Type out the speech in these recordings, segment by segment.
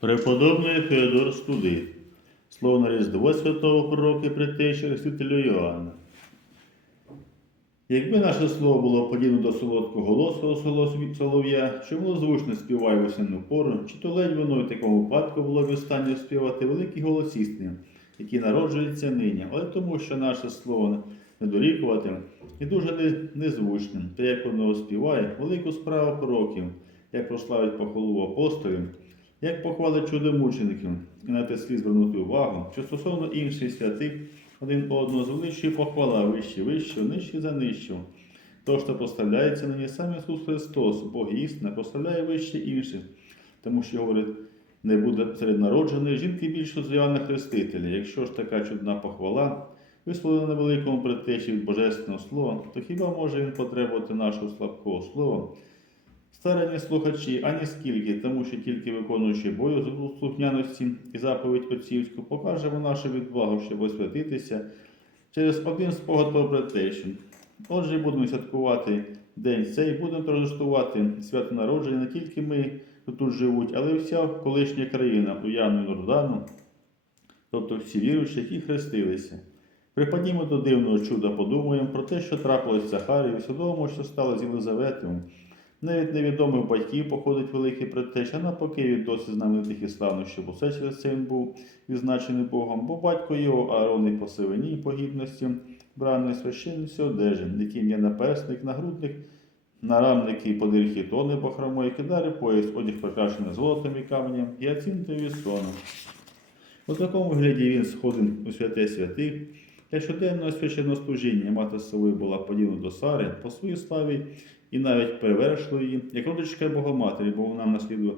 Преподобний Феодор Студит. Слово на Різдво святого пророка притечі Хрестителю Іоанна. Якби наше слово було подібне до солодкого голосу солов'я, що було звучно співає в осінну пору, чи то ледь воно в такому випадку було б останнє співати великий голос істини, який народжується нині, але тому, що наше слово недорікуватим і дуже не- незвучним, те, як воно співає, велику справу пророків, як прославить похвалу апостолів, як похвалить чудомучеників, і на те слід звернути увагу, що стосовно інших святих один по одному звеличує похвала вище вищого, нижче за нижчого. То, що поставляється нині сам Ісус Христос, Бог істина, поставляє вище інших, тому що говорить, не буде серед народженої жінки більше з Хрестителя. Якщо ж така чудна похвала, висловлена на великому предтечі Божественного Слова, то хіба може він потребувати нашого слабкого слова? Старані слухачі, ані скільки, тому що тільки виконуючи бою з слухняності і заповідь отцівську, покажемо нашу відвагу, щоб освятитися через один спогад про предтечу. Отже, будемо святкувати день цей, будемо торжествувати свято народження не тільки ми, хто тут живуть, але й вся колишня країна, уявну Нордану, тобто всі віруючі, які хрестилися. Припадімо до дивного чуда, подумаємо про те, що трапилось з Захарією, свідомо, що стало з Єлизаветою. Навіть невідомих батьків походить великий предтеч, а навпаки від досі знаменитих і славних, щоб усе через це він був відзначений Богом, бо батько його Аарон і по сивині, і по гідності браної священниці одежі, яким є наперсник, нагрудник, нарамники, подирхи тони бахромої, кидари, пояс, одяг прикрашений золотом і каменем, і ацінтові соном. У такому вигляді він сходив у святе святих, для щоденного священнослужіння мати з собою була подібна до Сари по своїй славі і навіть перевершила її, як родичка Богоматері, бо вона наслідує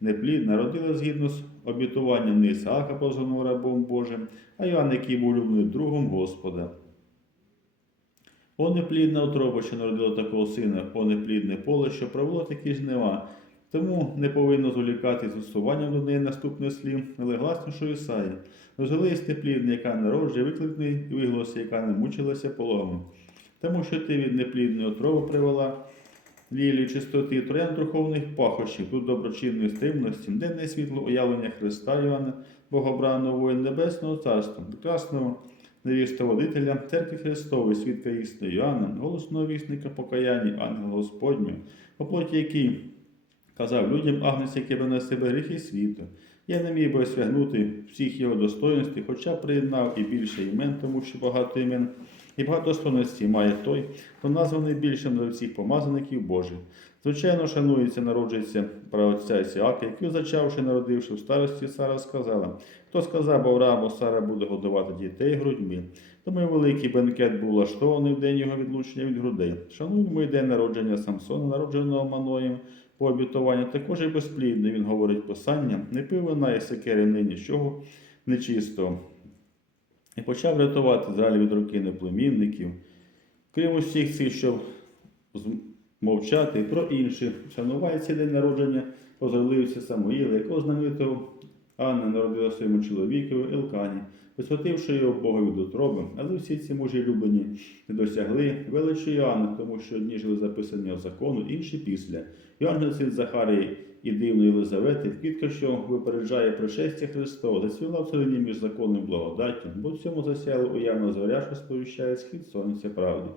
неплід, народила згідно з обітуванням не Ісаака, позваного рабом Божим, а Йоанн, який був улюблений другом Господа. О неплідна утроба, що народила такого сина, о неплідне поле, що провело такі жнива. Тому не повинно зволікати з висуванням до неї наступних слів, але гласно, Ісаї. Розголись неплідна, яка народжує, викликний виголос, яка не мучилася пологом. Тому що ти від неплідної отрови привела лілію чистоти, троян духовних пахощів, тут доброчинної стримності, денне світло уявлення Христа Івана, Богобраного воїн Небесного Царства, прекрасного невістоводителя, церкви Христової, свідка істини Іоанна, голосного вісника покаяння, ангела Господнього, по плоті який казав людям Агнець, яке на себе гріхи світу. Я не міг би освягнути всіх його достоїнств, хоча приєднав і більше імен, тому що багато імен і багато достоїнностей має той, хто названий більшим за всіх помазаників Божих. Звичайно, шанується, народжується праотця Ісіака, який, зачавши, народивши в старості, Сара сказала, хто сказав Авраам, бо Сара буде годувати дітей грудьми. Тому великий бенкет був влаштований в день його відлучення від грудей. Шануємо і день народження Самсона, народженого Маноєм, по обітуванню також і безплідний, він говорить писання, не пив вина і секери нині нічого нечистого. І почав рятувати залі від руки неплемінників. Крім усіх цих, щоб мовчати про інших, шанувається день народження озорлився Самуїла, якого знаменитого Анна народила своєму чоловікові Елкані, посвятивши його Богові до троби, але всі ці мужі люблені не досягли величі Іоанна, тому що одні жили записані закону, інші після. Йоанн син Захарії і дивної Єлизавети, квітка, що випереджає пришестя Христова, засвіла в середині між законом і благодаттю, бо в цьому засяло уявно зоря, що сповіщає схід сонця правди.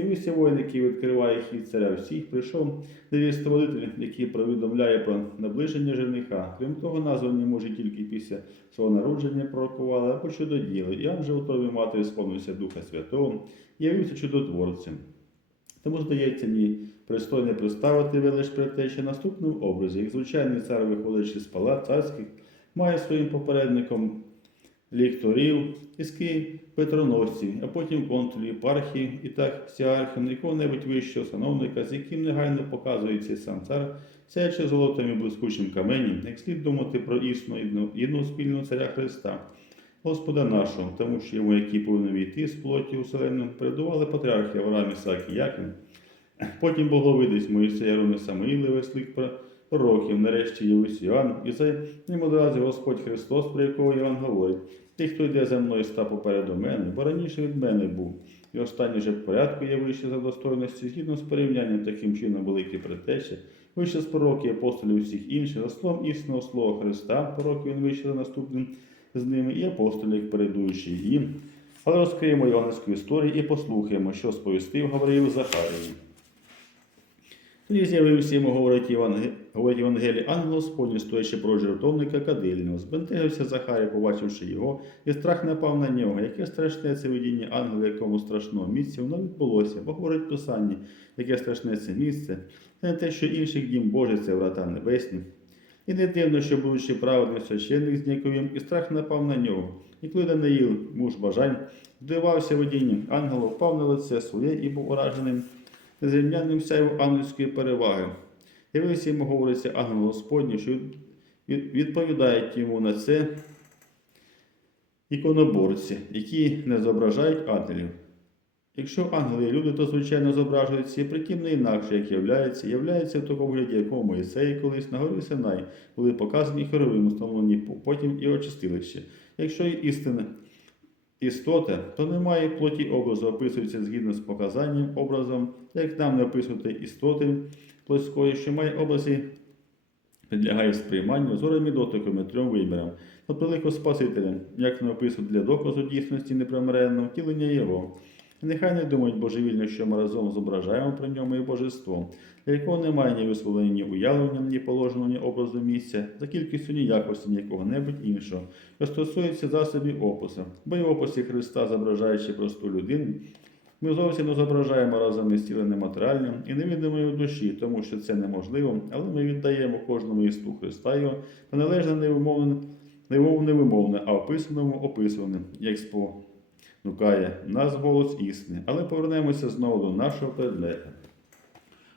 Явився воїн, який відкриває хід царя всіх, прийшов невістоводитель, який повідомляє про наближення жениха. Крім того, названі може тільки після свого народження пророкували, або чудоділи. Іоанн же у тобі матері сповнився Духа Святого, і явився чудотворцем. Тому, здається, ні пристойне представити велич предтечі наступному образі. Як звичайний цар, виходячи з палат царських, має своїм попередником лікторів, іски петроносців, а потім консулів, єпархії і так сіархів, якого-небудь вищого сановника, з яким негайно показується сам цар, сяючи золотим і блискучим каменем, як слід думати про існу єдну спільного царя Христа. Господа нашого, тому що йому, які повинні війти з плоті уселену, передували патріархи Авраам, Ісаак і Яків. Потім боговидець Моїсея, Арони Самуїли, веслих пророків, нарешті Євис Іоанн, і за ним одразу Господь Христос, про якого Іван говорить. Ти, хто йде за мною, став попереду мене, бо раніше від мене був. І останній же в порядку є вище за достойності, згідно з порівнянням таким чином великі предтечі, вище з пророків, апостолів і всіх інших, за словом істинного слова Христа, пророків він вище за наступним з ними, і апостолів, як передуючий їм. Але розкриємо Івангельську історію і послухаємо, що сповістив Гавриїл Захарії. Тоді з'явився йому, говорить Євангелій, говорить Євангелій, ангел Господній, стоячи про жертовника кадильного. Збентежився Захарія, побачивши його, і страх напав на нього. Яке страшне це видіння ангела, якому страшного місця, воно відбулося, бо говорить Писання, яке страшне це місце, це не те, що інших дім Божий, це врата небесні. І не дивно, що, будучи праведним священник з ніяковим, і страх напав на нього. І коли Даниїл, муж бажань, здивався видінням, ангел впав на лице своє і був ураженим незрівнянним сяйвом ангельської переваги. Явився йому, говориться, ангел Господній, що від- від- відповідають йому на це іконоборці, які не зображають ангелів. Якщо ангели є люди, то звичайно зображуються, і притім не інакше, як являється, являється в такому вигляді, якому Моїсеї колись на горі Синай були показані хоровим, встановлені потім і очистилище. Якщо і істина істота, то немає плоті образу, описується згідно з показанням образом, як нам не описувати істоти плотської, що має образи, підлягає сприйманню дотиком і трьом вимірам, тобто лико Спасителем, як не описують для доказу дійсності непримиренного втілення Його. Нехай не думають божевільно, що ми разом зображаємо при ньому і божество, для якого немає ні висловлення, ні уявлення, ні положеного, ні образу місця, за кількістю ні якості, ні якого-небудь іншого, що стосується засобів опису, бо й в описі Христа, зображаючи просту людину, ми зовсім не зображаємо разом із тілом нематеріальним і невідомою душі, тому що це неможливо, але ми віддаємо кожному істу Христа його та належне невимовне, невимовне, невимовне, а описаному описуване, як спонукає нас голос істини. Але повернемося знову до нашого предмета.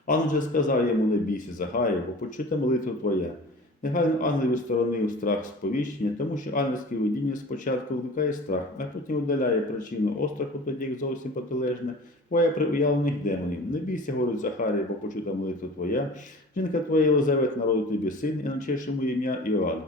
Ангел сказав йому не бійся, бо почута молитва твоя. Нехай ангел відсторонив страх сповіщення, тому що ангельське видіння спочатку викликає страх, а потім видаляє причину остраху, тоді як зовсім протилежне, твоя при уявлених демонів. Не бійся, говорить Захарія, бо почута молитва твоя. Жінка твоя Єлизавет народить тобі син, і начешимо ім'я Іоанн.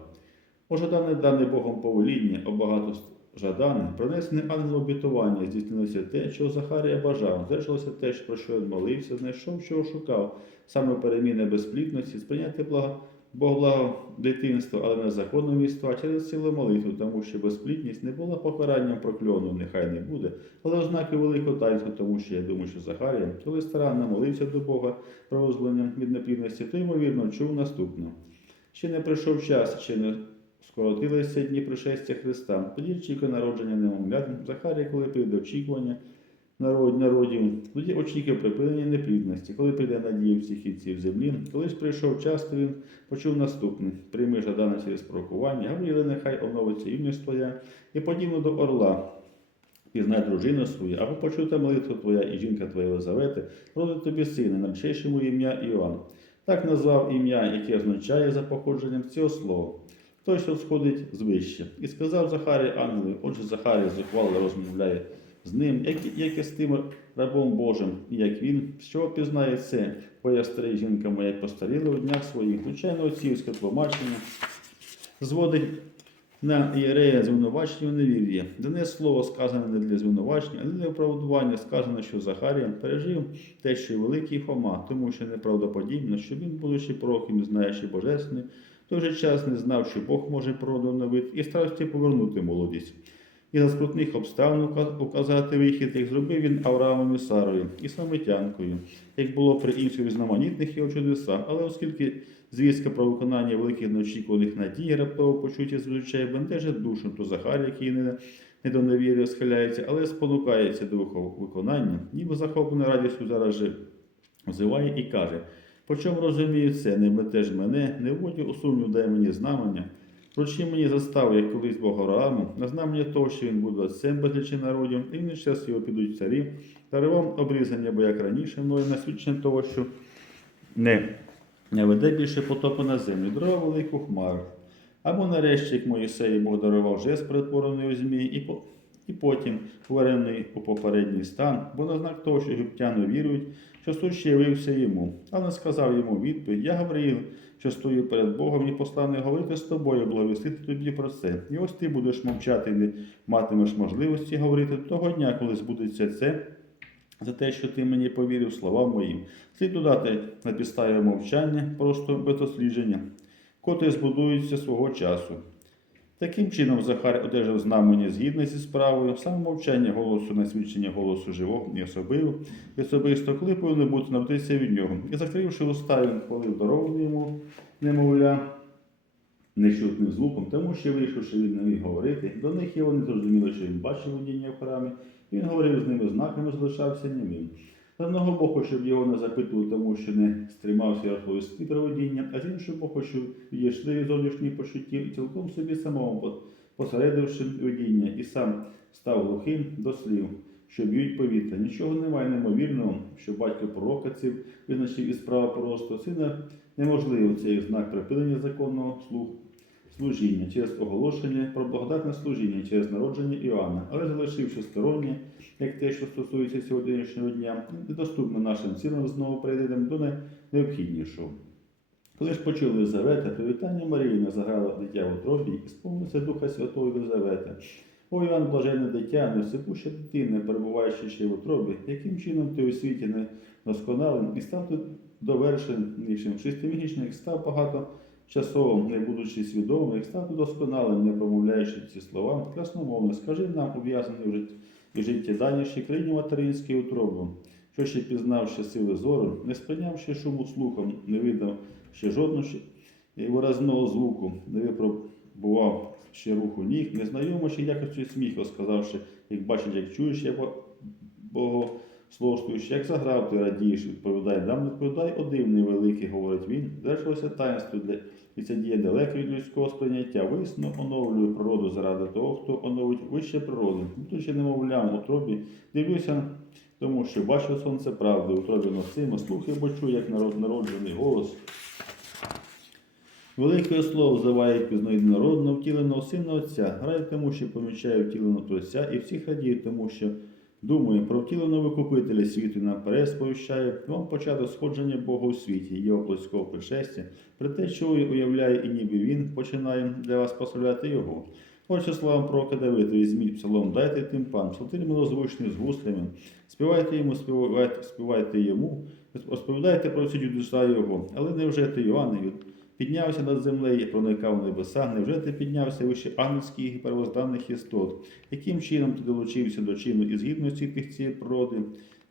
Ожадане дане Богом повеління, о багато жадане, принесене ангел обітування, здійснилося те, що Захарія бажав, звершилося те, про що він молився, знайшов, чого шукав, саме переміни безплітності, сприйняти благо. Бог благо дитинство, але не законом віства, а через цілу молитву, тому що безплітність не була покаранням прокльону, нехай не буде, але ознаки великого таїнства, тому що я думаю, що Захарія, коли старанно молився до Бога про визволення від неплідності, то ймовірно чув наступне. Ще не прийшов час, ще не скоротилися дні пришестя Христа. Тоді очікує народження немовлят. Захарія, коли прийде очікування народ, народів, тоді очікує припинення неплідності, коли прийде надія всіх кінців землі, коли ж прийшов час, то він почув наступне: прийми жадане через пророкування, Гавріле, нехай оновиться юність твоя, і подібно до орла. Пізнай дружину свою, або почута молитва твоя і жінка твоя Єлизавети, родить тобі сина, наречеш ім'я Іоанн. Так назвав ім'я, яке означає за походженням цього слова. Той, що сходить з вище. І сказав Захарій ангелу, отже, Захарій зухвало розмовляє з ним, як, як і з тим рабом Божим, як він, що пізнає це, твоя старі жінка моя постаріла у днях своїх, звичайно, отцівське тлумачення, зводить на ієрея звинувачення в невір'ї. Дане слово сказане не для звинувачення, а для оправдування сказано, що Захарія пережив те, що й великий Хома, тому що неправдоподібно, що він, будучи пророком, знаючи божественний, в той же час не знав, що Бог може продовновити, і старався повернути молодість. І за скрутних обставин ука- указати вихід, як зробив він Авраамом і Сарою, і самотянкою, як було при інших різноманітних його чудесах. Але оскільки звістка про виконання великих неочікуваних надій раптово почуття звичайно бентежить душу, то Захар, який не, до невір'я схиляється, але спонукається до виконання, ніби захоплений радістю зараз же взиває і каже: по чому розумію це, не бентеж мене, не вводь у сумнів, дай мені знамення. Вручи мені заставу, як колись Бога раму, на знамення того, що він буде отцем безлічі народів, і в час його підуть царі, та ревом обрізання, бо як раніше мною на свідчення того, що не, не веде більше потопу на землю, дрова велику хмару. Або нарешті, як Моїсеї Бог дарував жест перетворений у змії, і, і потім повернений у попередній стан, бо на знак того, що єгиптяни вірують, що суд явився йому. Але сказав йому відповідь: Я Гавриїл, що стою перед Богом і посланий говорити з тобою, благовістити тобі про це. І ось ти будеш мовчати, не матимеш можливості говорити того дня, коли збудеться це, за те, що ти мені повірив словам моїм. Слід додати на підставі мовчання, просто без дослідження, котре збудується свого часу. Таким чином Захар одержав знамення згідне зі справою, саме мовчання голосу на свідчення голосу живого і особив, і особисто, коли повинно бути народитися від нього. І закривши уста, він хвалив дорогу йому, немовля, нещутним звуком, тому що вийшовши він не міг говорити, до них і вони зрозуміли, що він бачив водіння в храмі, і він говорив з ними знаками, залишався німим. З одного боку, щоб його не запитували, тому що не стримався розповісти про а з іншого боку, щоб відійшли від зовнішніх почуттів і цілком собі самому посередивши водіння, і сам став глухим до слів, що б'ють повітря. Нічого немає неймовірного, що батько пророка цим визначив із права просто. Сина неможливо цей знак припинення законного слуху служіння через оголошення про благодатне служіння через народження Іоанна, але залишивши стороннє, як те, що стосується сьогоднішнього дня, недоступно нашим цілим знову перейдемо до най- необхіднішого. Коли ж почули Єлизавета, привітання Марії не заграло дитя в утробі і сповнився Духа Святого Єлизавета. О Іван блаженне дитя, невсипуща дитина, перебуваючи ще в утробі, яким чином ти у світі не досконалим і став тут довершенішим. Шестимісячник став багато часово, не будучи свідомим, як стати досконалим, не промовляючи ці слова, красномовно, скажи нам, ув'язаний в житті і життєданішій країні материнській утробу, що ще пізнавши сили зору, не сприйнявши шуму слухом, не видав ще жодного виразного звуку, не випробував ще руху ніг, не знайомивши якості сміху, сказавши, як бачиш, як чуєш, я богословствуєш, як заграв, ти радієш, відповідай нам, не відповідай, о дивний великий, говорить він, звершилося таїнство і ця діє далеко від людського сприйняття. Висно оновлює природу заради того, хто оновить вище природи. Будучи немовлям у тробі, дивлюся, тому що бачу сонце правди, у тробі носимо, слухи, бо чую, як народ народжений голос. Велике слово взиває пізно єдинородно втіленого сина Отця, грає тому, що помічає втіленого Творця, і всіх радіє тому, що думає про втіленого викупителя світу і наперед сповіщає вам почати сходження Бога у світі, його плотського пришестя, при те, що уявляє і ніби він починає для вас прославляти його. Отже, словам пророка Давида, візьміть псалом, дайте тим пан, псалтир милозвучний з гуслями, співайте йому, співайте, співайте йому, розповідайте про ці чудеса його, але невже ти, Йоанне, піднявся над землею і проникав в небеса, невже ти піднявся вище ангельських і первозданних істот? Яким чином ти долучився до чину і згідності тих цієї природи?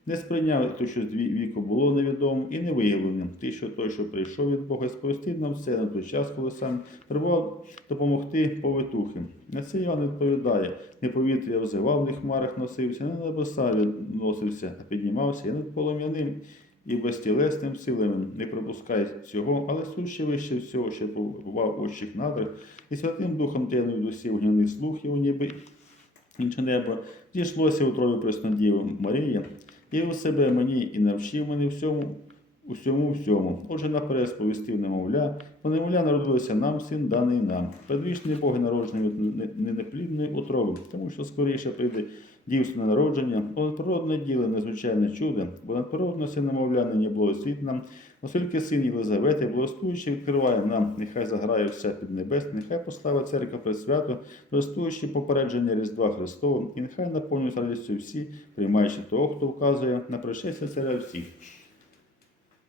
Не сприйняв те, що з віку було невідомим і невиявленим. Ти, що той, що прийшов від Бога, сповістив нам все на той час, коли сам прибував допомогти повитухи. На це Іван відповідає: не повітря взивав, не хмарах носився, не небеса відносився, а піднімався і над полум'яним і безтілесним силами не пропускай цього, але суще вище всього, що побував у очих надрах, і Святим Духом темний дусі вогняний слух його ніби інше небо, зійшлося у трові Преснодіви Марія, і у себе мені і навчив мене всьому, усьому всьому. Отже, наперед сповістив немовля, бо немовля народилося нам, син даний нам. Предвічний Бог народжений від не- не- неплідної утроби, тому що скоріше прийде дівственне народження, надприродне діло, незвичайне чудо, бо надприродне син немовля нині благословить нам, оскільки син Єлизавети, благословуючи, відкриває нам, нехай заграє вся під небес, нехай поставить церква пресвято, користуючи попередження Різдва Христового, і нехай наповнюють радістю всі, приймаючи того, хто вказує на пришестя царя всіх.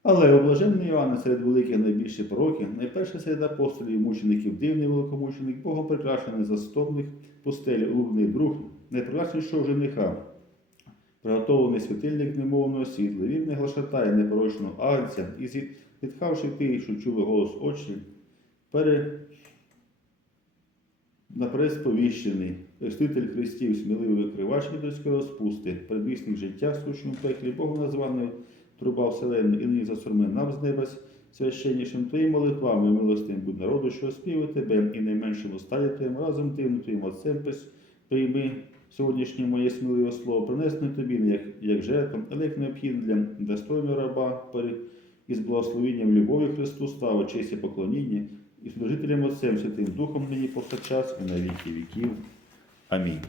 Але облажений Іоанна серед великих найбільших пророків, найперше серед апостолів, мучеників, дивний великомученик, Богом прикрашений заступник, пустелі, улюблений друг, найпрекраснішого жениха, приготовлений світильник немовного світла, не глашатає непорочного агнця, і зі- зітхавши ти, що чули голос очі, пере... наперед сповіщений, Хреститель Христів, сміливий викривач людської розпусти, предвісник життя сущому пеклі, Богом названий труба вселенної, і нині засурми нам з небес, священнішим твоїм молитвами, милостим будь народу, що співає тебе, і найменшим стаді твоїм, разом тим твоїм отцем прийми сьогоднішнє моє сміливе слово, принесене тобі як, як жертву, але як необхідне для достойного раба перед із благословенням любові Христу слава, честь і поклоніння, і служителям Отцем Святим Духом нині повсякчас і на віки віків. Амінь.